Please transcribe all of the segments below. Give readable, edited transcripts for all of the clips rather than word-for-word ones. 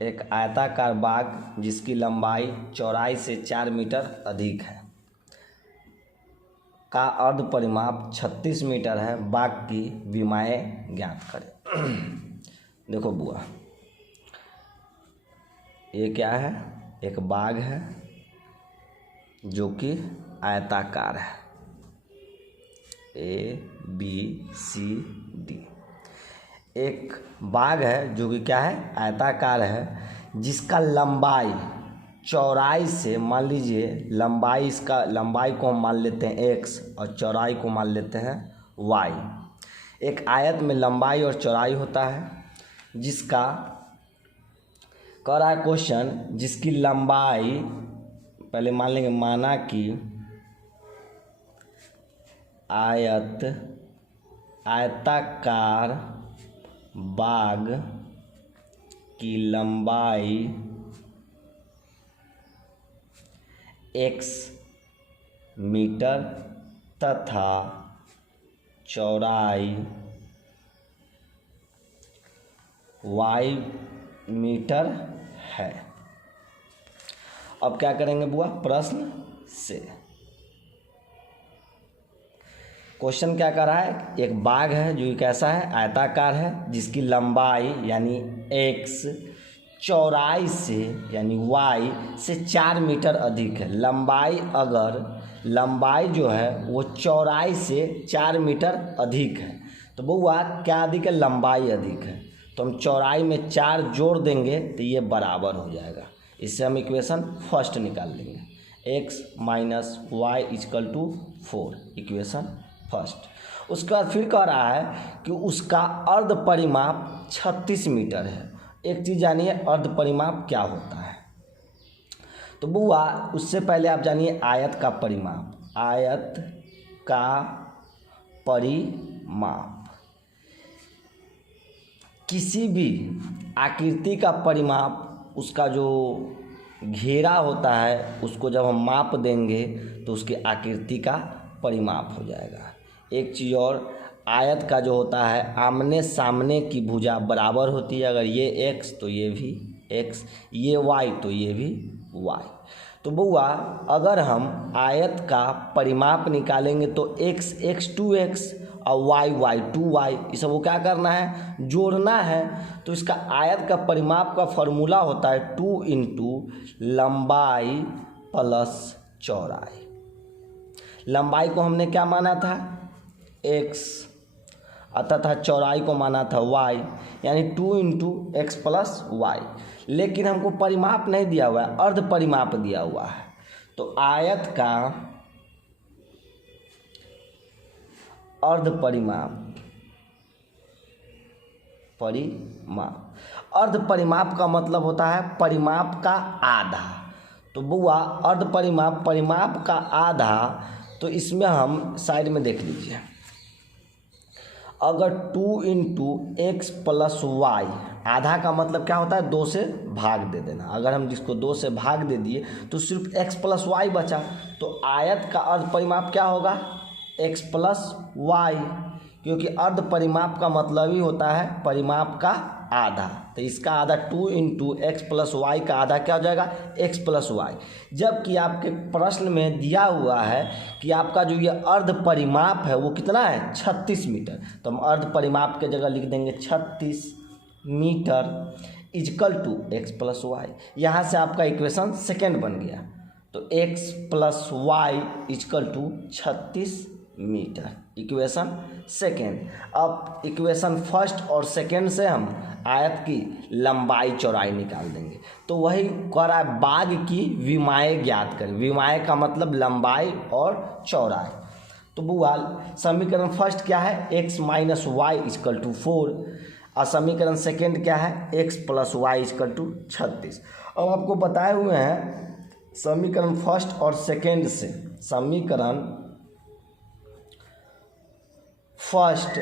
एक आयताकार बाग जिसकी लंबाई चौड़ाई से 4 मीटर अधिक है का अर्ध परिमाप 36 मीटर है। बाग की विमाएँ ज्ञात करें। देखो बुआ, ये क्या है? एक बाग है जो कि आयताकार है, ABCD। एक बाग है जो कि क्या है? आयताकार है, जिसका लंबाई चौड़ाई से, मान लीजिए लंबाई को हम मान लेते हैं x और चौड़ाई को मान लेते हैं y। एक आयत में लंबाई और चौड़ाई होता है, जिसका कह रहा है क्वेश्चन, जिसकी लंबाई, पहले मान लेंगे, माना कि आयताकार बाग की लंबाई x मीटर तथा चौड़ाई y मीटर है। अब क्या करेंगे बुआ? प्रश्न से क्वेश्चन क्या कर रहा है? एक बाग है जो कैसा है? आयताकार है, जिसकी लंबाई यानी x चौड़ाई से यानी y से 4 मीटर अधिक है। लंबाई जो है वो चौड़ाई से 4 मीटर अधिक है, तो बुआ क्या अधिक है? लंबाई अधिक है। तो हम चौड़ाई में 4 जोड़ देंगे तो ये बराबर हो जाएगा। इससे हम इक्वेशन फर्स्ट निकाल लेंगे, x minus y equal to 4, equation first. उसके बाद फिर कह रहा है कि उसका अर्ध परिमाप 36 मीटर है। एक चीज़ जानिए, अर्ध परिमाप क्या होता है। तो बुआ उससे पहले आप जानिए आयत का परिमाप। आयत का परिमाप किसी भी आकृति का परिमाप, उसका जो घेरा होता है उसको जब हम माप देंगे तो उसकी आकृति का परिमाप हो जाएगा। एक चीज़ और, आयत का जो होता है आमने सामने की भुजा बराबर होती है। अगर ये x तो ये भी x, ये y तो ये भी y। तो बुआ अगर हम आयत का परिमाप निकालेंगे तो x 2x और y 2y, इस सबको क्या करना है? जोड़ना है। तो इसका आयत का परिमाप का फॉर्मूला होता है 2 इंटू लंबाई प्लस चौड़ाई। लंबाई को हमने क्या माना था? x, तथा चौड़ाई को माना था y, यानी 2 इंटू एक्स प्लस वाई। लेकिन हमको परिमाप नहीं दिया हुआ है, अर्ध परिमाप दिया हुआ है। तो आयत का अर्ध अर्ध परिमाप का मतलब होता है परिमाप का आधा। तो बुआ अर्ध परिमाप का आधा, तो इसमें हम साइड में देख लीजिए, अगर 2 इंटू एक्स प्लस वाई, आधा का मतलब क्या होता है? 2 से भाग दे देना। अगर हम जिसको 2 से भाग दे दिए तो सिर्फ x प्लस वाई बचा। तो आयत का अर्ध परिमाप क्या होगा? x प्लस वाई, क्योंकि अर्ध परिमाप का मतलब ही होता है परिमाप का आधा। तो इसका आधा 2 इंटू एक्स प्लस वाई का आधा क्या हो जाएगा? x plus y. जबकि आपके प्रश्न में दिया हुआ है कि आपका जो ये अर्ध परिमाप है वो कितना है? 36 मीटर। तो हम अर्ध परिमाप के जगह लिख देंगे 36 metre equal to x plus y. यहाँ से आपका इक्वेशन सेकेंड बन गया। तो x plus y equal to 36 metre, equation second. अब इक्वेशन फर्स्ट और सेकेंड से हम आयत की लंबाई चौड़ाई निकाल देंगे। तो वही कह रहा है बाग की विमाएँ ज्ञात करें। विमाएँ का मतलब लंबाई और चौड़ाई। तो बुआ समीकरण फर्स्ट क्या है? x minus y equal to 4, और समीकरण सेकेंड क्या है? x plus y equal to 36। अब आपको बताए हुए हैं समीकरण फर्स्ट और सेकेंड से, समीकरण फर्स्ट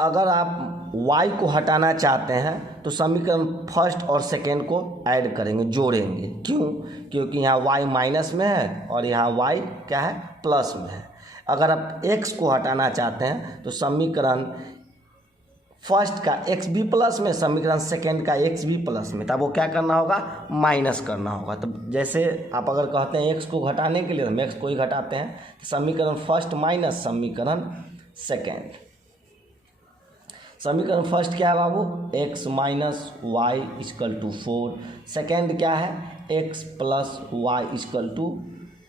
अगर आप y को हटाना चाहते हैं तो समीकरण फर्स्ट और सेकेंड को ऐड करेंगे, जोड़ेंगे। क्यों? क्योंकि यहाँ y माइनस में है और यहाँ y क्या है? प्लस में है। अगर आप x को हटाना चाहते हैं तो समीकरण फर्स्ट का एक्स भी प्लस में, समीकरण सेकेंड का एक्स भी प्लस में, तब वो क्या करना होगा, माइनस करना होगा। तो जैसे आप अगर कहते हैं एक्स को घटाने के लिए, हम एक्स को ही घटाते हैं, तो समीकरण फर्स्ट माइनस समीकरण सेकेंड। समीकरण फर्स्ट क्या है बाबू, x minus y equal to 4, second क्या है, x plus y equal to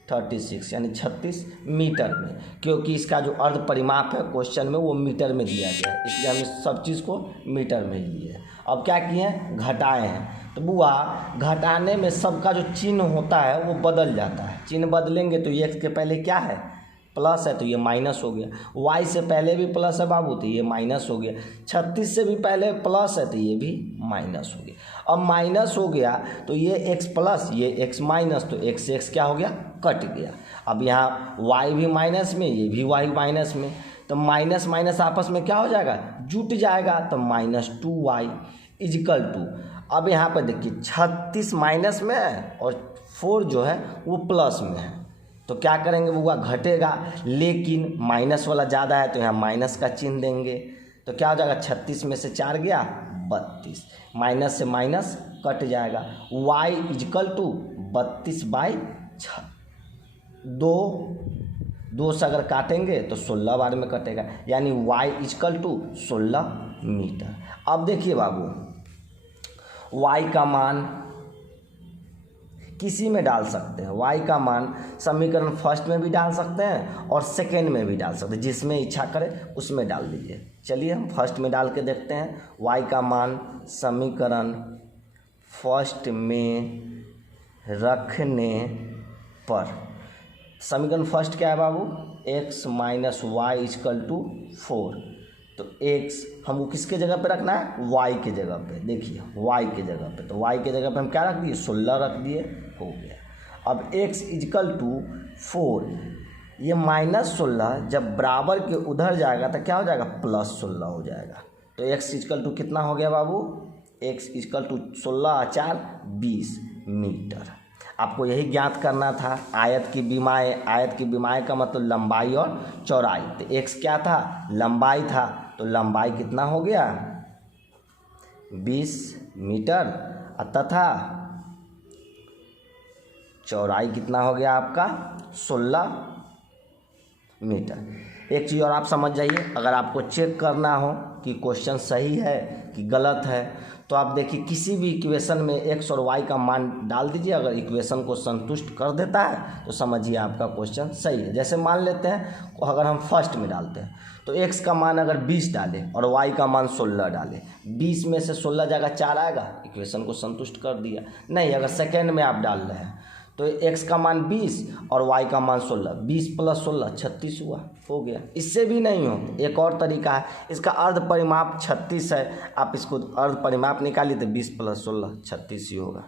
36 यानी 36 मीटर में, क्योंकि इसका जो अर्ध परिमाप है क्वेश्चन में वो मीटर में दिया गया है, इसलिए हमने सब चीज़ को मीटर में ही लिए। अब क्या किए हैं, घटाए हैं। तो बुआ घटाने में सबका जो चिन्ह होता है वो बदल जाता है, चिन्ह बदलेंगे तो ये एक्स के पहले क्या है, प्लस है तो ये माइनस हो गया, वाई से पहले भी प्लस है बाबू तो ये माइनस हो गया, 36 से भी पहले प्लस है तो ये भी माइनस हो गया। अब माइनस हो गया तो ये एक्स प्लस ये एक्स माइनस, तो एक्स से एक्स क्या हो गया, कट गया। अब यहाँ वाई भी माइनस में, ये भी वाई माइनस में, तो माइनस माइनस आपस में क्या हो जाएगा, जुट जाएगा, तो -2y इजिकल टू, अब यहाँ पर देखिए 36 माइनस में है और 4 जो है वो प्लस में है, तो क्या करेंगे बुआ, घटेगा, लेकिन माइनस वाला ज़्यादा है तो यहाँ माइनस का चिन्ह देंगे, तो क्या हो जाएगा, 36 में से 4 गया 32, माइनस से माइनस कट जाएगा, y इजकल टू 32/6, 2 से अगर काटेंगे तो 16 बार में कटेगा, यानी y इजकल टू 16 मीटर। अब देखिए बाबू, y का मान किसी में डाल सकते हैं, y का मान समीकरण फर्स्ट में भी डाल सकते हैं और सेकेंड में भी डाल सकते हैं, जिसमें इच्छा करे उसमें डाल दीजिए। चलिए हम फर्स्ट में डाल के देखते हैं, y का मान समीकरण फर्स्ट में रखने पर, समीकरण फर्स्ट क्या है बाबू, x minus y equal to 4, तो x हमको किसके जगह पे रखना है, y के जगह पे, देखिए y के जगह पे, तो y के जगह पे हम क्या रख दिए, 16 रख दिए, हो गया। अब x इजकल टू 4, ये -16 जब बराबर के उधर जाएगा तो क्या हो जाएगा, +16 हो जाएगा, तो x इजकल टू कितना हो गया बाबू, x इजकल टू 16 × 4 20 मीटर। आपको यही ज्ञात करना था, आयत की विमाएँ, आयत की विमाएँ का मतलब लंबाई और चौड़ाई, तो x क्या था, लंबाई था, तो लंबाई कितना हो गया 20 मीटर तथा चौड़ाई कितना हो गया आपका 16 मीटर। एक चीज़ और आप समझ जाइए, अगर आपको चेक करना हो कि क्वेश्चन सही है कि गलत है, तो आप देखिए किसी भी इक्वेशन में x और y का मान डाल दीजिए, अगर इक्वेशन को संतुष्ट कर देता है तो समझिए आपका क्वेश्चन सही है। जैसे मान लेते हैं अगर हम फर्स्ट में डालते हैं तो x का मान अगर 20 डालें और y का मान 16 डालें, 20 में से 16 जगह 4 आएगा, इक्वेशन को संतुष्ट कर दिया। नहीं, अगर सेकेंड में आप डाल रहे हैं तो x का मान 20 और y का मान 16, 20 + 16 36 हुआ, हो गया। इससे भी नहीं हो, एक और तरीका है, इसका अर्ध परिमाप 36 है, आप इसको अर्ध परिमाप निकालिए तो 20 + 16 36 ही होगा।